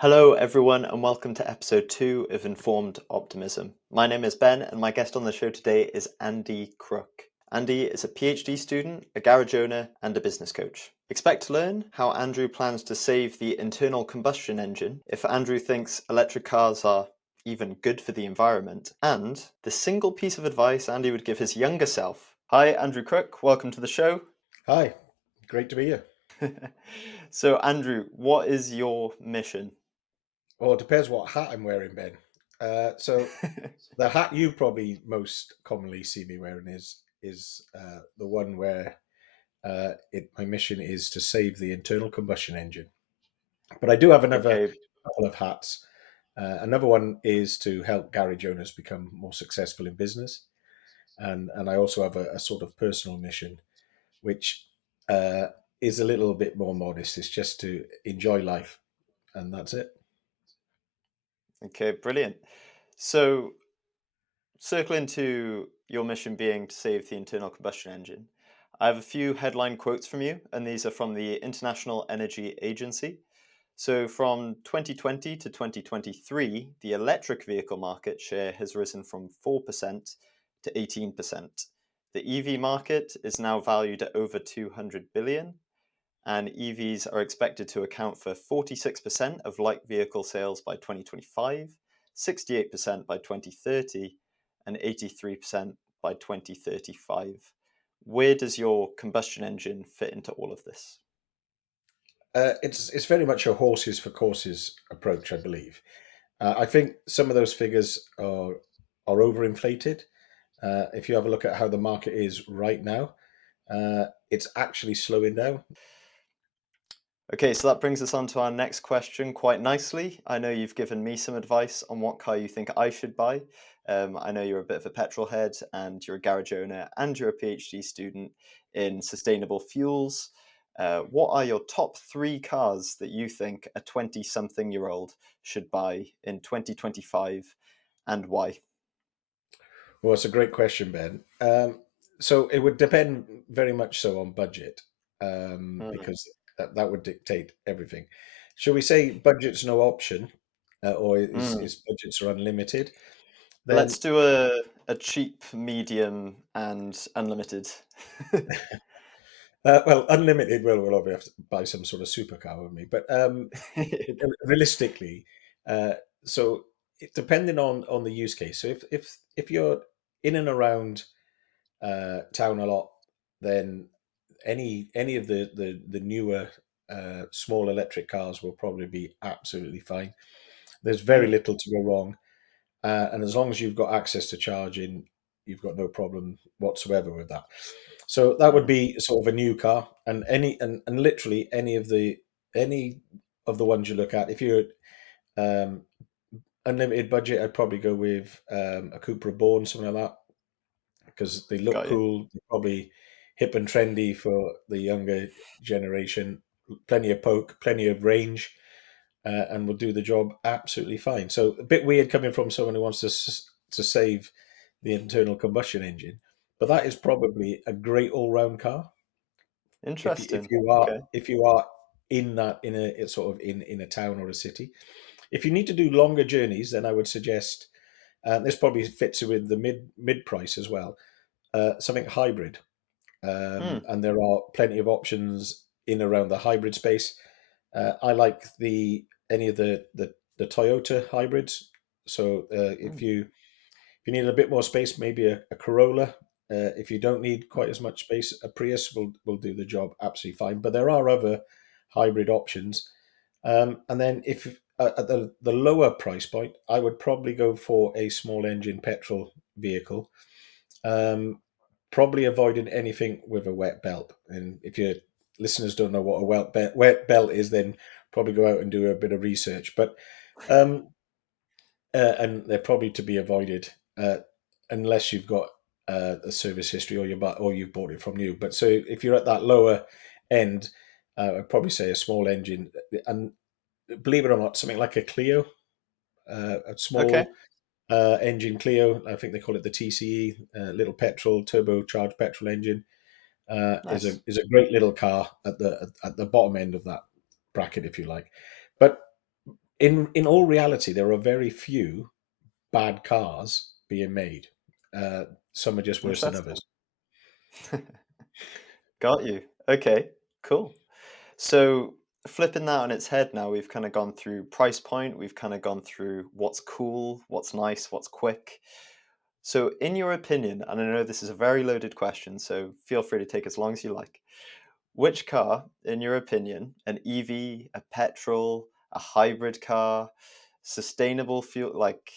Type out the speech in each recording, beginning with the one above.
Hello, everyone, and welcome to episode 2 of Informed Optimism. My name is Ben, and my guest on the show today is Andy Crook. Andy is a PhD student, a garage owner, and a business coach. Expect to learn how Andrew plans to save the internal combustion engine, if Andrew thinks electric cars are even good for the environment, and the single piece of advice Andy would give his younger self. Hi, Andrew Crook, welcome to the show. Hi, great to be here. So, Andrew, what is your mission? Well, it depends what hat I'm wearing, Ben. So the hat you probably most commonly see me wearing is the one where my mission is to save the internal combustion engine. But I do have another Okay. couple of hats. Another one is to help garage owners become more successful in business, and I also have a sort of personal mission, which uh, is a little bit more modest. It's just to enjoy life, and that's it. Okay, brilliant. So, circling to your mission being to save the internal combustion engine, I have a few headline quotes from you, and these are from the International Energy Agency. So, from 2020 to 2023, the electric vehicle market share has risen from 4% to 18%. The EV market is now valued at over 200 billion, and EVs are expected to account for 46% of light vehicle sales by 2025, 68% by 2030, and 83% by 2035. Where does your combustion engine fit into all of this? It's very much a horses for courses approach, I believe. I think some of those figures are overinflated. If you have a look at how the market is right now, it's actually slowing down. Okay, so that brings us on to our next question quite nicely. I know you've given me some advice on what car you think I should buy. I know you're a bit of a petrol head and you're a garage owner and you're a PhD student in sustainable fuels. What are your top three cars that you think a 20 something year old should buy in 2025 and why? Well, it's a great question, Ben. So it would depend very much so on budget, Mm. because that would dictate everything. Shall we say budget's no option, or Mm. is budgets are unlimited? Let's Then do a cheap, medium, and unlimited. well, unlimited. Well, we'll obviously have to buy some sort of supercar with me, but realistically, uh, so depending on the use case. So if you're in and around town a lot, then any of the newer small electric cars will probably be absolutely fine. There's very Mm. little to go wrong, and as long as you've got access to charging, you've got no problem whatsoever with that. So that would Mm. be sort of a new car, and and literally any of the ones you look at. If you're um, unlimited budget, I'd probably go with a Cupra Born, something like that, because they look Got you. cool. They're probably hip and trendy for the younger generation. Plenty of poke, plenty of range, and will do the job absolutely fine. So a bit weird coming from someone who wants to save the internal combustion engine, but that is probably a great all round car. Interesting. Okay. If you are in that in a it's sort of in a town or a city, if you need to do longer journeys, then I would suggest this probably fits with the mid price as well. Something hybrid, Mm. and there are plenty of options in around the hybrid space. I like the any of the Toyota hybrids. So Mm. if you need a bit more space, maybe a Corolla. If you don't need quite as much space, a Prius will do the job absolutely fine. But there are other hybrid options. And then if at the lower price point, I would probably go for a small engine petrol vehicle, um, probably avoiding anything with a wet belt. And if your listeners don't know what a wet belt is, then probably go out and do a bit of research. But um, and they're probably to be avoided unless you've got a service history or you've bought it from new. But so if you're at that lower end, I'd probably say a small engine, and believe it or not, something like a Clio, a Okay. small engine Clio. I think they call it the TCE, little petrol turbocharged petrol engine. Nice. Is a great little car at the bottom end of that bracket, if you like. But in all reality, there are very few bad cars being made. Some are just worse than Interesting. others. Got you. Okay, cool. So flipping that on its head now, we've kind of gone through price point, we've kind of gone through what's cool, what's nice, what's quick. So in your opinion, and I know this is a very loaded question, so feel free to take as long as you like. Which car, in your opinion, an EV, a petrol, a hybrid car, sustainable fuel, like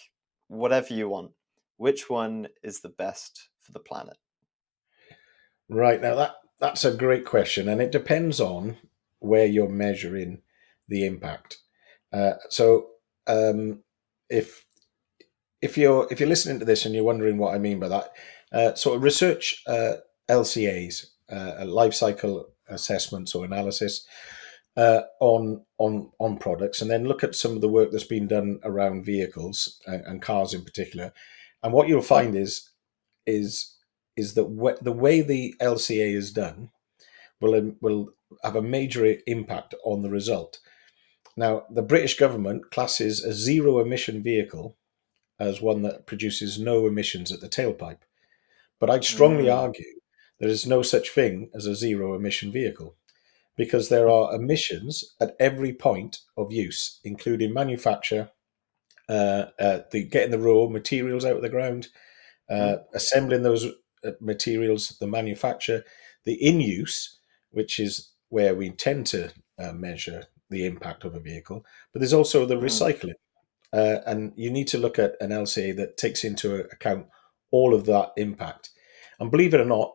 whatever you want, which one is the best for the planet? Right, now that's a great question, and it depends on where you're measuring the impact. So um, if if you're listening to this and you're wondering what I mean by that, sort of research LCAs, life cycle assessments or analysis on products, and then look at some of the work that's been done around vehicles and cars in particular. And what you'll find is is that the way the LCA is done will have a major impact on the result. Now, the British government classes a zero emission vehicle as one that produces no emissions at the tailpipe. But I'd strongly Mm, argue there is no such thing as a zero emission vehicle because there are emissions at every point of use, including manufacture, the getting the raw materials out of the ground, mm, assembling those materials, the manufacture, the in use, which is where we tend to measure the impact of a vehicle, but there's also the mm. recycling. And you need to look at an LCA that takes into account all of that impact. And believe it or not,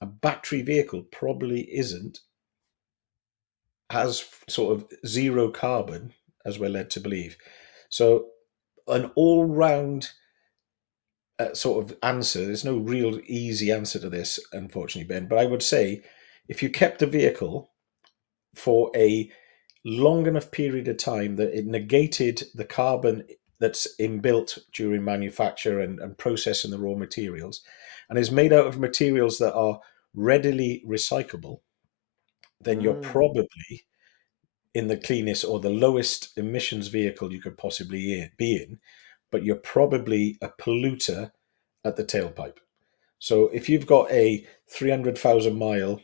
a battery vehicle probably isn't as sort of zero carbon as we're led to believe. So, an all round sort of answer, there's no real easy answer to this, unfortunately, Ben, but I would say if you kept a vehicle for a long enough period of time that it negated the carbon that's inbuilt during manufacture and processing the raw materials and is made out of materials that are readily recyclable, then you're Mm. probably in the cleanest or the lowest emissions vehicle you could possibly be in, but you're probably a polluter at the tailpipe. So if you've got a 300,000 mile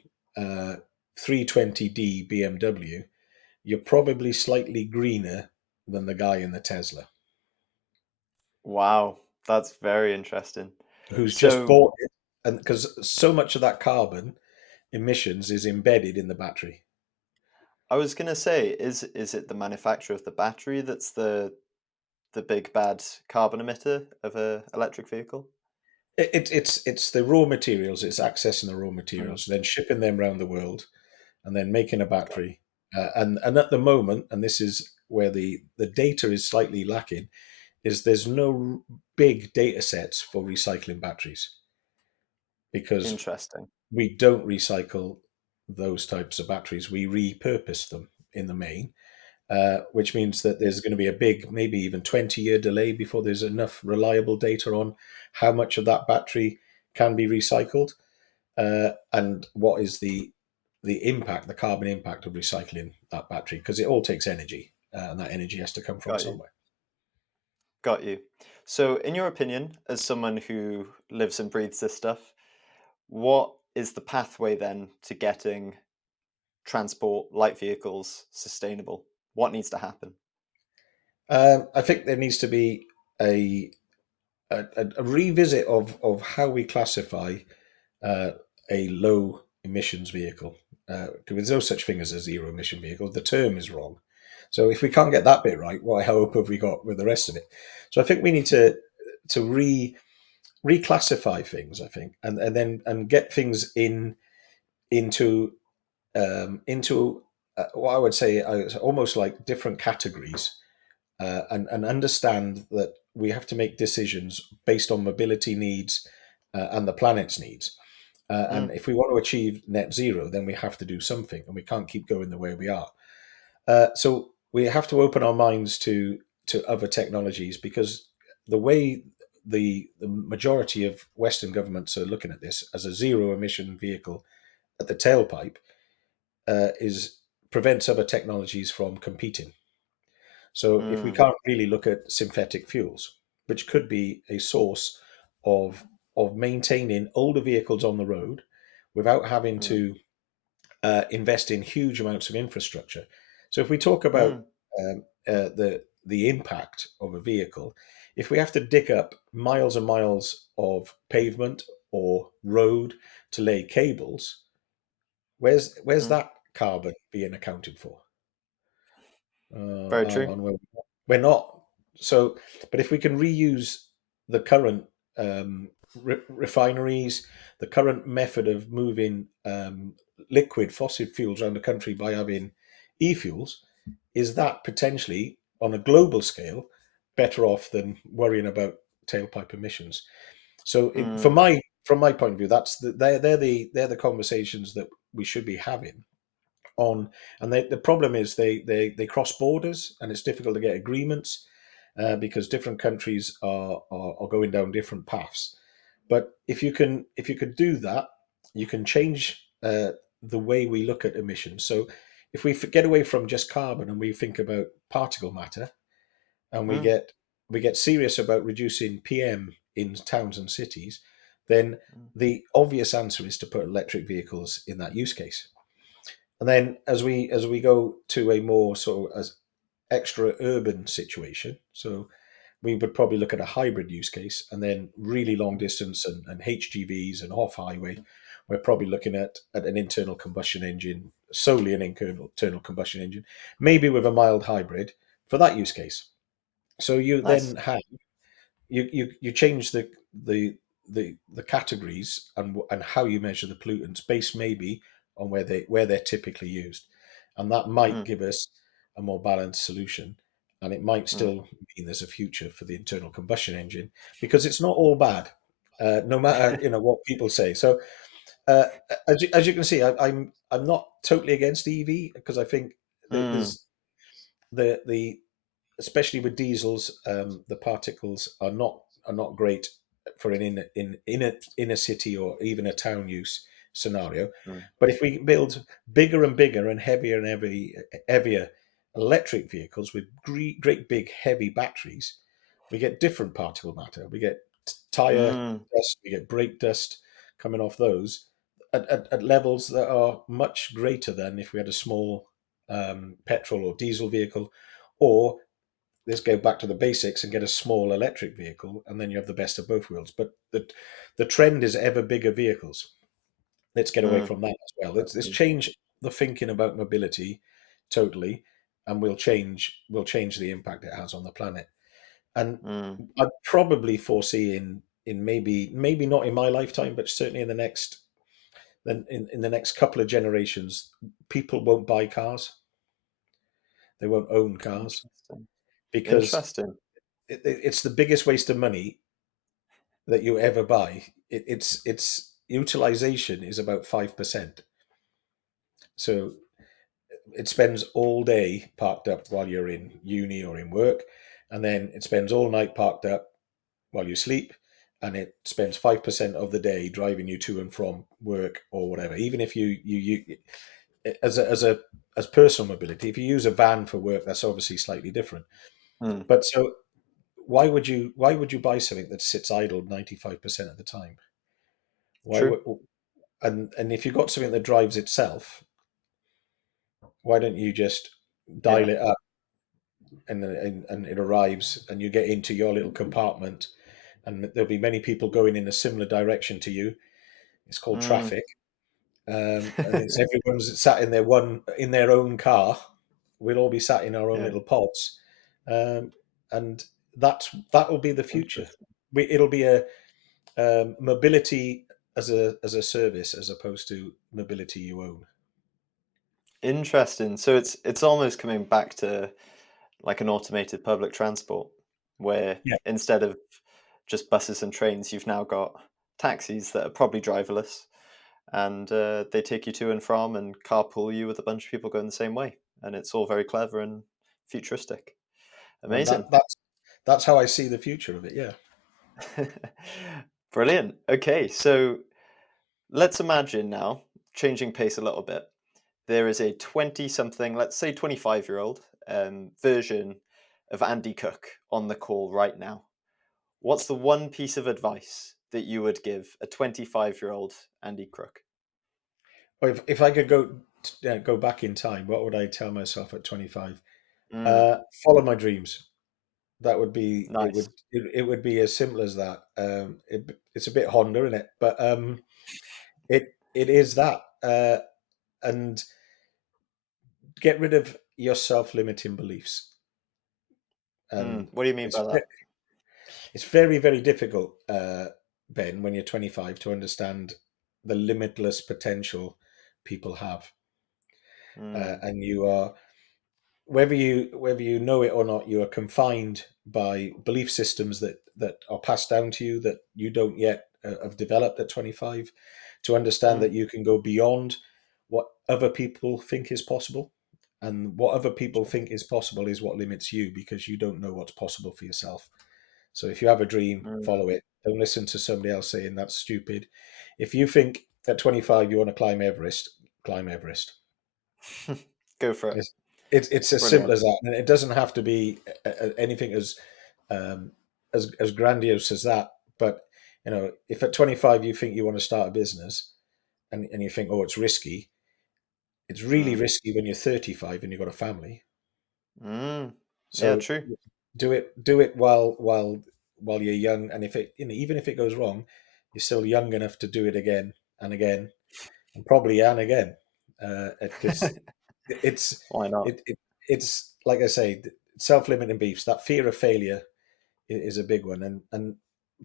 320D BMW, you're probably slightly greener than the guy in the Tesla Wow, that's very interesting. who's just So bought it. And because so much of that carbon emissions is embedded in the battery. I was gonna say, is it the manufacturer of the battery that's the big bad carbon emitter of a electric vehicle? It's the raw materials, it's accessing the raw Mm, materials, then shipping them around the world, and then making a got battery. And at the moment, and this is where the data is slightly lacking, is there's no big data sets for recycling batteries because interesting. we don't recycle those types of batteries. We repurpose them in the main, which means that there's going to be a big, maybe even 20-year delay before there's enough reliable data on how much of that battery can be recycled and what is the impact, the carbon impact of recycling that battery, because it all takes energy, and that energy has to come from Got you. somewhere. Got you. So in your opinion, as someone who lives and breathes this stuff, what is the pathway then to getting transport, light vehicles sustainable? What needs to happen? I think there needs to be a a revisit of how we classify uh, a low emissions vehicle. There's no such thing as a zero emission vehicle. The term is wrong. So if we can't get that bit right, what hope have we got with the rest of it? So I think we need to reclassify things. I think, and then and get things into into what I would say almost like different categories and understand that we have to make decisions based on mobility needs and the planet's needs. And Mm, if we want to achieve net zero, then we have to do something, and we can't keep going the way we are. So we have to open our minds to other technologies because the way the majority of Western governments are looking at this as a zero emission vehicle at the tailpipe is prevents other technologies from competing. So if we Mm, can't really look at synthetic fuels, which could be a source of maintaining older vehicles on the road without having mm, to invest in huge amounts of infrastructure. So if we talk about mm, the impact of a vehicle, if we have to dig up miles and miles of pavement or road to lay cables, where's mm. that carbon being accounted for? Very true. And we're not. So, but if we can reuse the current refineries, the current method of moving liquid fossil fuels around the country by having e-fuels, is that potentially on a global scale better off than worrying about tailpipe emissions? So, Mm, from my point of view, they're the conversations that we should be having on. And the problem is they cross borders, and it's difficult to get agreements because different countries are going down different paths. But if you could do that, you can change the way we look at emissions. So if we get away from just carbon and we think about particle matter, and mm, we get serious about reducing PM in towns and cities, then mm. the obvious answer is to put electric vehicles in that use case. And then as we go to a more sort of as extra urban situation, so we would probably look at a hybrid use case, and then really long distance and HGVs and off highway, we're probably looking at an internal combustion engine, solely an internal combustion engine, maybe with a mild hybrid for that use case. So you Nice. then have you change the categories and how you measure the pollutants based maybe on where they're typically used, and that might Mm, give us a more balanced solution. And it might mm. still mean there's a future for the internal combustion engine because it's not all bad, no matter what people say. So uh, as you can see, I'm not totally against EV because I think that Mm, the especially with diesels, the particles are not great for an inner city or even a town use scenario. mm, But if we build bigger and bigger and heavier electric vehicles with great big heavy batteries, we get different particle matter. We get tire mm. dust, we get brake dust coming off those at levels that are much greater than if we had a small petrol or diesel vehicle, or let's go back to the basics and get a small electric vehicle, and then you have the best of both worlds. But the trend is ever bigger vehicles. Let's get away Mm. from that as well. Let's Absolutely. change the thinking about mobility totally, and we'll change the impact it has on the planet. And Mm, I'd probably foresee in maybe not in my lifetime, but certainly in the next then in the next couple of generations, people won't buy cars. They won't own cars interesting. because Interesting. it's the biggest waste of money that you ever buy. Its utilization is about 5%. So it spends all day parked up while you're in uni or in work, and then it spends all night parked up while you sleep, and it spends 5% of the day driving you to and from work or whatever. Even if you as personal mobility, if you use a van for work, that's obviously slightly different. Mm, But so why would you buy something that sits idle 95% of the time? Why true. would and if you've got something that drives itself, why don't you just Yeah. dial it up and it arrives and you get into your little compartment, and there'll be many people going in a similar direction to you. It's called Mm. traffic, and it's everyone's sat in their own car. We'll all be sat in our own Yeah. little pods, um, and that will be the future. Interesting. It'll be a mobility as a service as opposed to mobility you own. Interesting. So it's almost coming back to like an automated public transport, where Yeah, instead of just buses and trains, you've now got taxis that are probably driverless, and they take you to and from and carpool you with a bunch of people going the same way, and it's all very clever and futuristic. and Amazing. that's how I see the future of it. Yeah, Brilliant. Okay, so let's imagine now, changing pace a little bit. There is a 20 something, let's say 25-year-old version of Andy Cook on the call right now, what's the one piece of advice that you would give a 25-year-old Andy Crook? Or if I could go back in time, what would I tell myself at 25? Mm, Follow my dreams. That would be it. nice. It would be as simple as that. It's a bit Honda, isn't it? But it is that. And get rid of your self-limiting beliefs. And What do you mean it's by that? it's very very difficult, Ben, when you're 25, to understand the limitless potential people have, Mm, and you are, whether you know it or not, you are confined by belief systems that are passed down to you that you don't yet have developed at 25, to understand that mm, you can go beyond what other people think is possible, and what other people think is possible is what limits you, because you don't know what's possible for yourself. So if you have a dream, mm. follow it. Don't listen to somebody else saying that's stupid. If you think at 25 you want to climb Everest, climb Everest. Go for it. It's as simple Brilliant. as that, and it doesn't have to be anything um, as grandiose as that. But if at 25 you think you want to start a business, and you think, oh, it's risky, it's really Mm, risky when you're 35 and you've got a family. mm. Yeah, So true. do it while you're young, and if it even if it goes wrong, you're still young enough to do it again and again, and probably and again, because it's Why not? it's like I say, self-limiting beliefs. That fear of failure is a big one, and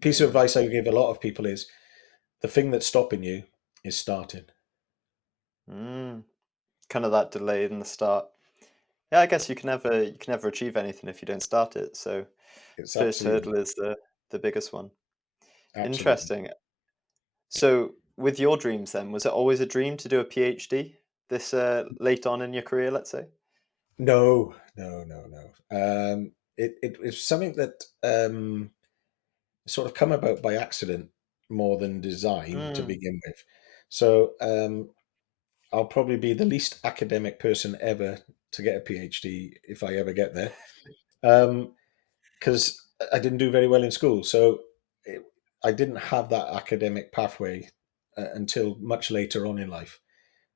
piece of Mm, advice I would give a lot of people is the thing that's stopping you is starting. mm. Kind of that delay in the start. Yeah, I guess you can never achieve anything if you don't start it. So It's first absolutely hurdle is the biggest one. absolutely Interesting. So with your dreams then, was it always a dream to do a PhD this late on in your career, let's say? no, no, no, no. It's something that sort of come about by accident more than design to Mm. begin with. So I'll probably be the least academic person ever to get a PhD if I ever get there, because I didn't do very well in school. So it, I didn't have that academic pathway until much later on in life.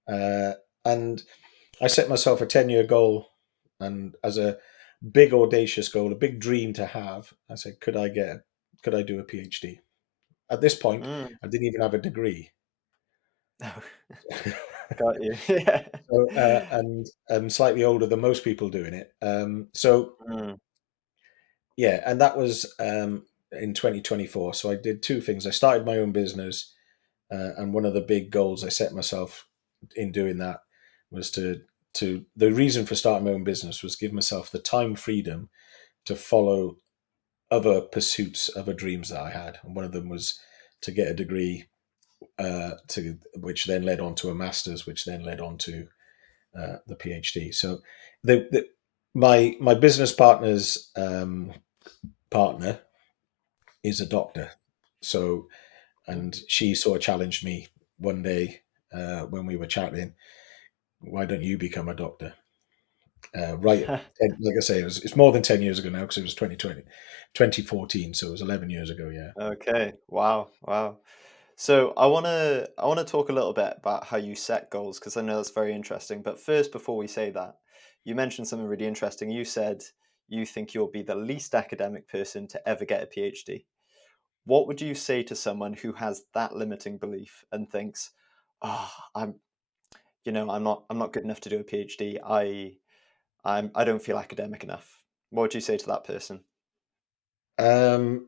Uh, and I set myself a 10-year goal, and as a big audacious goal, a big dream to have, I said, could I do a PhD? At this point, Mm. I didn't even have a degree. Got you. Yeah. So, and I'm slightly older than most people doing it. So Mm. yeah, and that was in 2024. So I did two things. I started my own business, and one of the big goals I set myself in doing that was to the reason for starting my own business was give myself the time freedom to follow other pursuits, other dreams that I had, and one of them was to get a degree, to which then led on to a master's, which then led on to the PhD. So my business partner's partner is a doctor. So, and she sort of challenged me one day when we were chatting, why don't you become a doctor? Right. Like I say, it's more than 10 years ago now, because it was 2020, 2014. So it was 11 years ago. Yeah. Okay. Wow. Wow. So I wanna talk a little bit about how you set goals because I know that's very interesting. But first, before we say that, you mentioned something really interesting. You said you think you'll be the least academic person to ever get a PhD. What would you say to someone who has that limiting belief and thinks, "Ah, I'm not good enough to do a PhD. I don't feel academic enough." What would you say to that person? Um,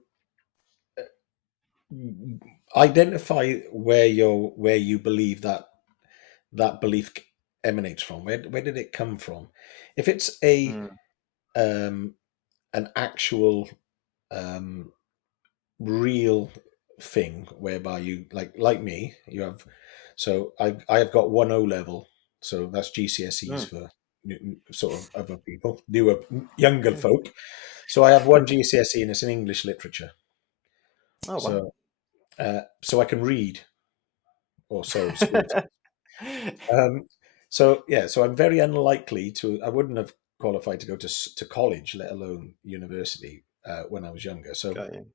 Identify where you believe that belief emanates from. Where did it come from? If it's a Mm, um, an actual um, real thing whereby you like me, you have, so I have got one O level, so that's GCSEs mm. for sort of other people, newer younger folk. So I have one GCSE, and it's in English literature. Oh, wow. So so I can read, or so school. Um, so yeah, so I'm very unlikely to. I wouldn't have. qualified to go to college, let alone university, when I was younger. Got you.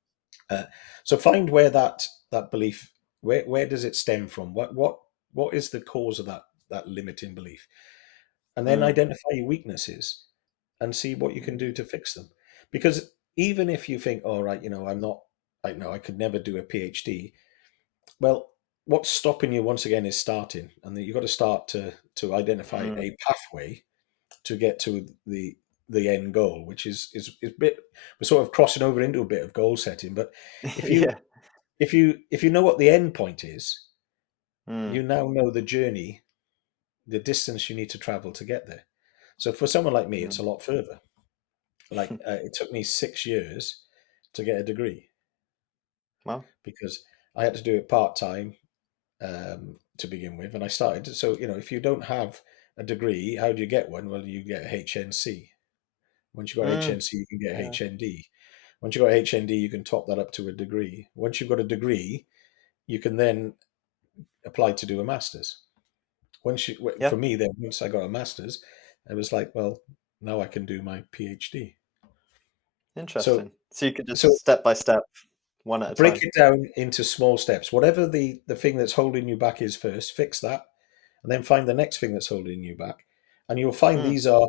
Uh, so find where that belief, where does it stem from? What is the cause of that limiting belief? And then Mm, identify your weaknesses and see what you can do to fix them. Because even if you think, all right, I'm not, I know I could never do a PhD. Well, what's stopping you once again is starting, and you've got to start to identify mm. a pathway to get to the end goal, which is a bit, we're sort of crossing over into a bit of goal setting. But if you Yeah. if you know what the end point is, Mm, you now know the journey, the distance you need to travel to get there. So for someone like me, it's a mm. lot further. Like it took me 6 years to get a degree Well, because I had to do it part time, to begin with, and I started. So if you don't have a degree, how do you get one? Well, you get HNC. Once you've got mm, HNC, you can get yeah. HND. Once you've got HND, you can top that up to a degree. Once you've got a degree, you can then apply to do a master's. Yeah. For me, then once I got a master's, it was like, well, now I can do my PhD. So, Interesting. So you could so just step by step, one at a break time. it down into small steps. Whatever the thing that's holding you back is first, fix that, and then find the next thing that's holding you back. And you'll find Mm, these are,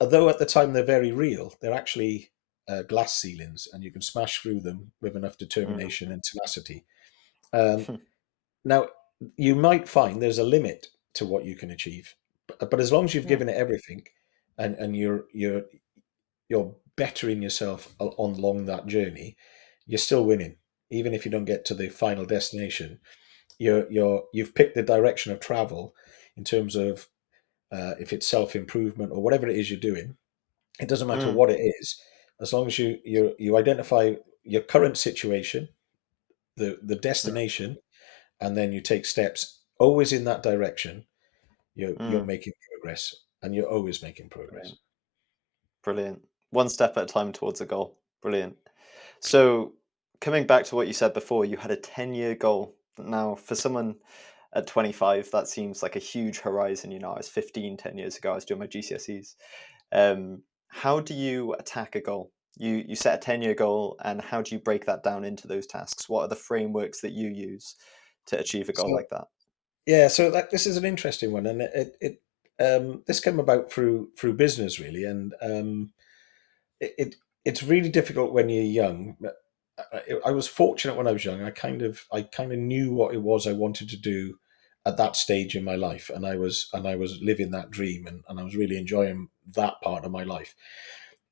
although at the time they're very real, they're actually glass ceilings, and you can smash through them with enough mm, determination and tenacity. Um, Now, you might find there's a limit to what you can achieve, but as long as you've mm, given it everything, and you're bettering yourself on along that journey, you're still winning. Even if you don't get to the final destination, you've picked the direction of travel in terms of, if it's self improvement or whatever it is you're doing. It doesn't matter mm, what it is, as long as you identify your current situation, the mm, destination, and then you take steps always in that direction. You're mm. making progress, and you're always making progress. Brilliant. Brilliant. One step at a time towards a goal. Brilliant. So, coming back to what you said before, you had a 10-year goal. Now, for someone at 25, that seems like a huge horizon. I was 15 10 years ago. I was doing my GCSEs. How do you attack a goal? You set a 10-year goal, and how do you break that down into those tasks? What are the frameworks that you use to achieve a goal So like that? yeah, so this is an interesting one, and this came about through business really, and it's really difficult when you're young. I was fortunate when I was young. I kind of knew what it was I wanted to do at that stage in my life, and I was living that dream, and I was really enjoying that part of my life.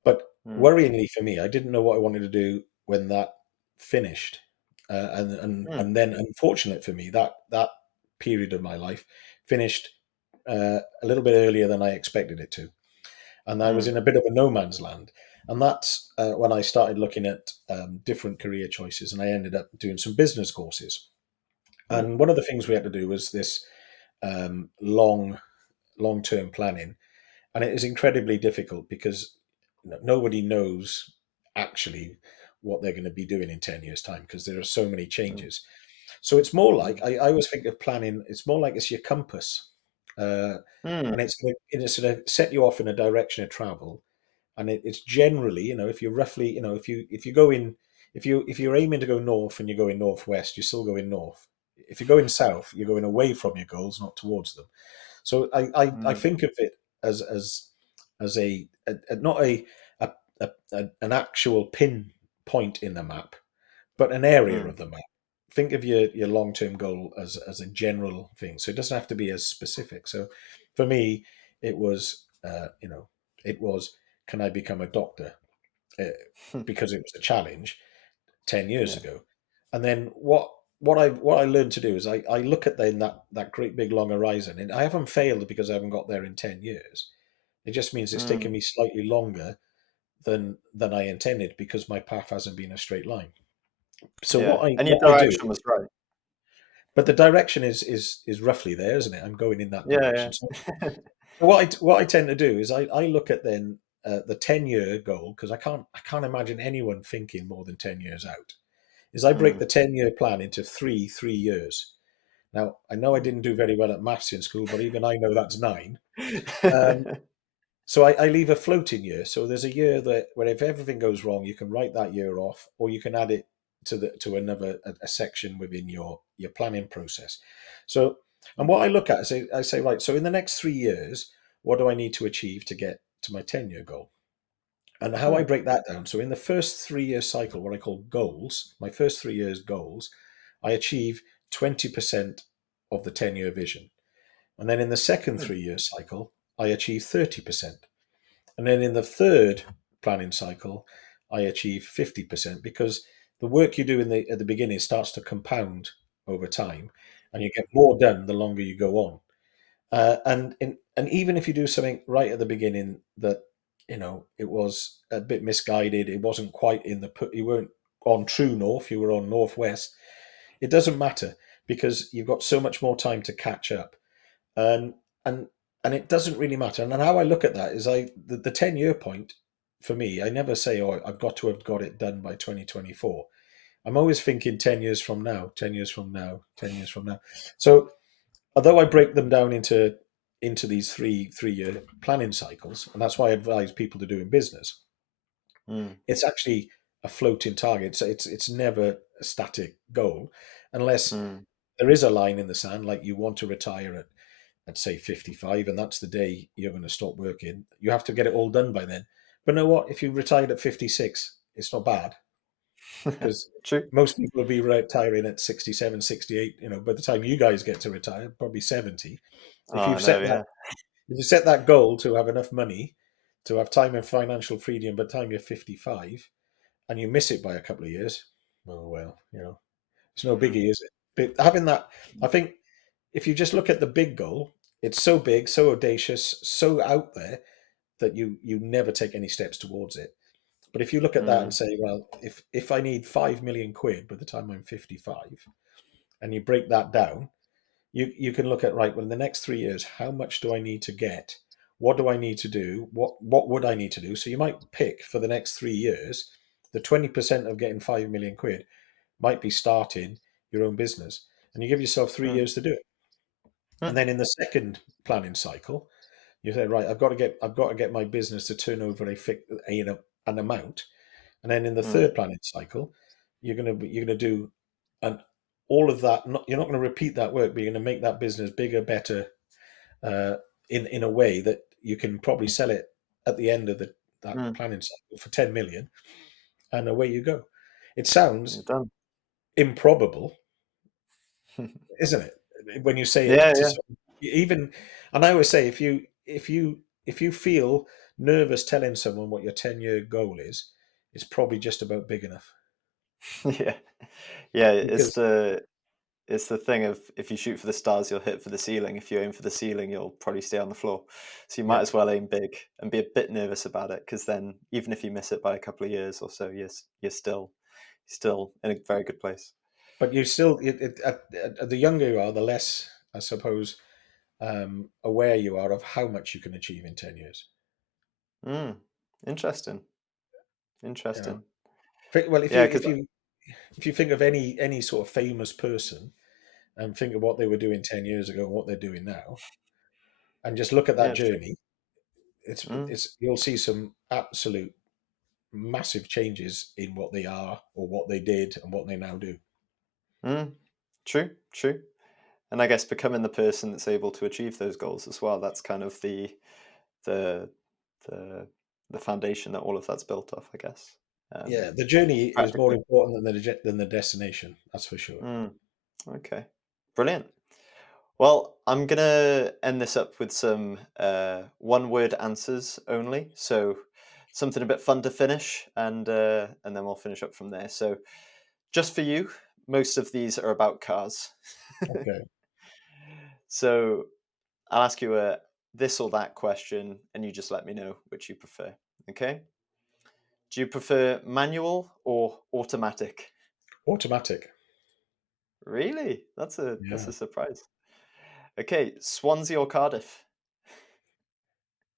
But Mm, worryingly for me, I didn't know what I wanted to do when that finished, mm, and then unfortunate for me, that period of my life finished a little bit earlier than I expected it to, and I was mm, in a bit of a no man's land. And that's when I started looking at different career choices, and I ended up doing some business courses. mm, And one of the things we had to do was this long term planning, and it is incredibly difficult because nobody knows actually what they're going to be doing in 10 years time, because there are so many mm, changes. So it's more like, mm, I always think of planning, it's more like it's your compass, mm, and it's going to set you off in a direction of travel. And it's generally, if you roughly, if you go in, if you're aiming to go north and you're going northwest, you're still going north. If you're going south, you're going away from your goals, not towards them. So I mm, think of it as not an actual pin point in the map, but an area mm, of the map. Think of your long term goal as a general thing. So it doesn't have to be as specific. So for me, it was it was, can I become a doctor? Uh, because it was a challenge 10 years yeah. ago. And then what I learned to do is I look at then that great big long horizon, and I haven't failed because I haven't got there in 10 years. It just means it's taken Mm, me slightly longer than I intended, because my path hasn't been a straight line. So yeah. And your what I do, direction was right. but the direction is roughly there, isn't it? I'm going in that Yeah, direction. So yeah. what I tend to do is I look at then the 10-year goal, because I can't imagine anyone thinking more than 10 years out. Is I break Mm. the 10-year plan into three years. Now I know I didn't do very well at maths in school, but even I know that's nine. Um, So I leave a floating year. So there's a year that where if everything goes wrong, you can write that year off, or you can add it to another a section within your planning process. So, and what I look at is I say, right, so in the next 3 years, what do I need to achieve to get to my 10-year goal? And how I Mm, break that down. So in the first 3 year cycle, what I call goals, my first 3 years goals, I achieve 20% of the 10-year vision. And then in the second mm, 3 year cycle, I achieve 30%. And then in the third planning cycle, I achieve 50% because the work you do at the beginning starts to compound over time, and you get more done the longer you go on. And even if you do something right at the beginning that it was a bit misguided, it wasn't quite you weren't on true north, you were on northwest. It doesn't matter because you've got so much more time to catch up, and and and it doesn't really matter. And how I look at that is the 10-year point for me. I never say, oh, I've got to have got it done by 2024. I'm always thinking 10 years from now, 10 years from now, 10 years from now. So although I break them down into these three-year planning cycles, and that's why I advise people to do in business, mm, it's actually a floating target. So it's never a static goal, unless mm. there is a line in the sand, like you want to retire at say 55, and that's the day you're going to stop working. You have to get it all done by then. But know what? If you retired at 56, it's not bad because True. most people will be retiring at 67, 68. By the time you guys get to retire, probably 70. If Oh you've no, set that yeah. If you set that goal to have enough money, to have time and financial freedom by the time you're 55, and you miss it by a couple of years, oh well, it's no biggie, is it? But having that, I think if you just look at the big goal, it's so big, so audacious, so out there that you never take any steps towards it. But if you look at that and Mm, say, well, if I need 5 million quid by the time I'm 55, and you break that down, you can look at, right, well, in the next 3 years, how much do I need to get? What do I need to do? What would I need to do? So you might pick for the next 3 years, the 20% of getting 5 million quid might be starting your own business, and you give yourself three mm, years to do it. And mm, then in the second planning cycle, you say, right, I've got to get my business to turn over an amount. And then in the mm, third planning cycle, you're gonna do and all of that. You're not going to repeat that work, but you're going to make that business bigger, better, uh, in a way that you can probably sell it at the end of that mm. planning cycle for 10 million, and away you go. It You're sounds done. improbable, isn't it? When you say Yeah, it to yeah. someone, even, and I always say, if you feel nervous telling someone what your 10-year goal is, it's probably just about big enough. Yeah. Yeah, Because it's the thing of if you shoot for the stars, you'll hit for the ceiling. If you aim for the ceiling, you'll probably stay on the floor. So you might yeah, as well aim big and be a bit nervous about it, because then even if you miss it by a couple of years or so, you're still in a very good place. but you still the younger you are, the less, I suppose, aware you are of how much you can achieve in 10 years. Mm, interesting. You know, Interesting. well, Yeah, because if you think of any sort of famous person and think of what they were doing 10 years ago and what they're doing now, and just look at that yeah, true. journey, it's Mm, it's you'll see some absolute massive changes in what they are or what they did and what they now do. mm, true, true. And I guess becoming the person that's able to achieve those goals as well, that's kind of the the the foundation that all of that's built off, I guess. Yeah, Um, the journey is more practically. important than the destination. That's for sure. Mm, okay. Brilliant. Well, I'm gonna end this up with some one-word answers only. So something a bit fun to finish, and then we'll finish up from there. So just for you, most of these are about cars. Okay. So I'll ask you a this or that question, and you just let me know which you prefer. Okay? Do you prefer manual or automatic? Automatic. Really? That's a Yeah. surprise. Okay, Swansea or Cardiff?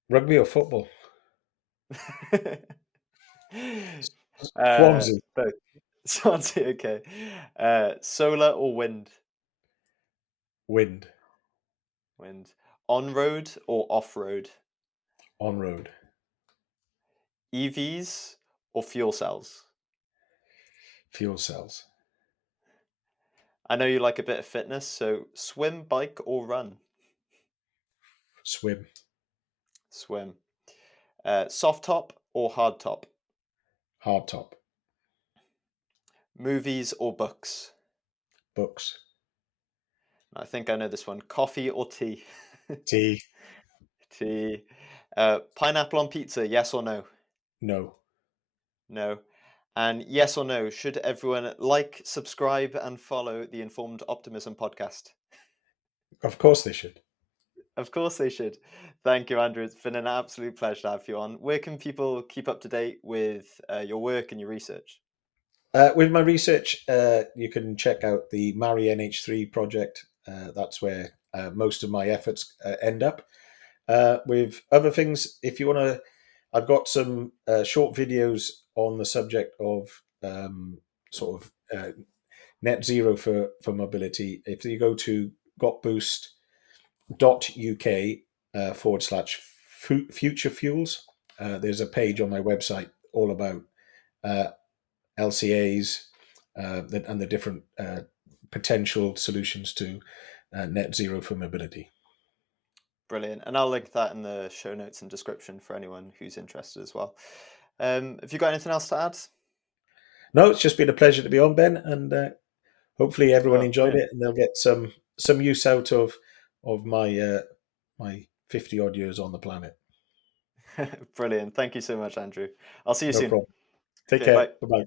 Rugby or football? uh, Swansea. both. Swansea, okay. Solar or wind? Wind. Wind. On road or off road? On road. EVs or fuel cells? Fuel cells. I know you like a bit of fitness, so swim, bike, or run? Swim. Swim. Soft top or hard top? Hard top. Movies or books? Books. I think I know this one. Coffee or tea? Tea. Tea. Pineapple on pizza, yes or no? No. No. And yes or no, should everyone like, subscribe, and follow the Informed Optimism podcast? Of course they should. Of course they should. Thank you, Andrew. It's been an absolute pleasure to have you on. Where can people keep up to date with your work and your research? With my research, you can check out the Mari NH3 project. That's where most of my efforts end up. With other things, if you want to, I've got some short videos on the subject of sort of net zero for mobility. If you go to gotboost.uk /future fuels, there's a page on my website all about uh, LCAs and the different potential solutions to net zero for mobility. Brilliant. And I'll link that in the show notes and description for anyone who's interested as well. Have you got anything else to add? No, it's just been a pleasure to be on, Ben, and hopefully everyone Oh, enjoyed brilliant. it and they'll get some use out of my 50 odd years on the planet. Brilliant. Thank you so much, Andrew. I'll see you No soon. problem. Take Okay, care. bye. Bye bye.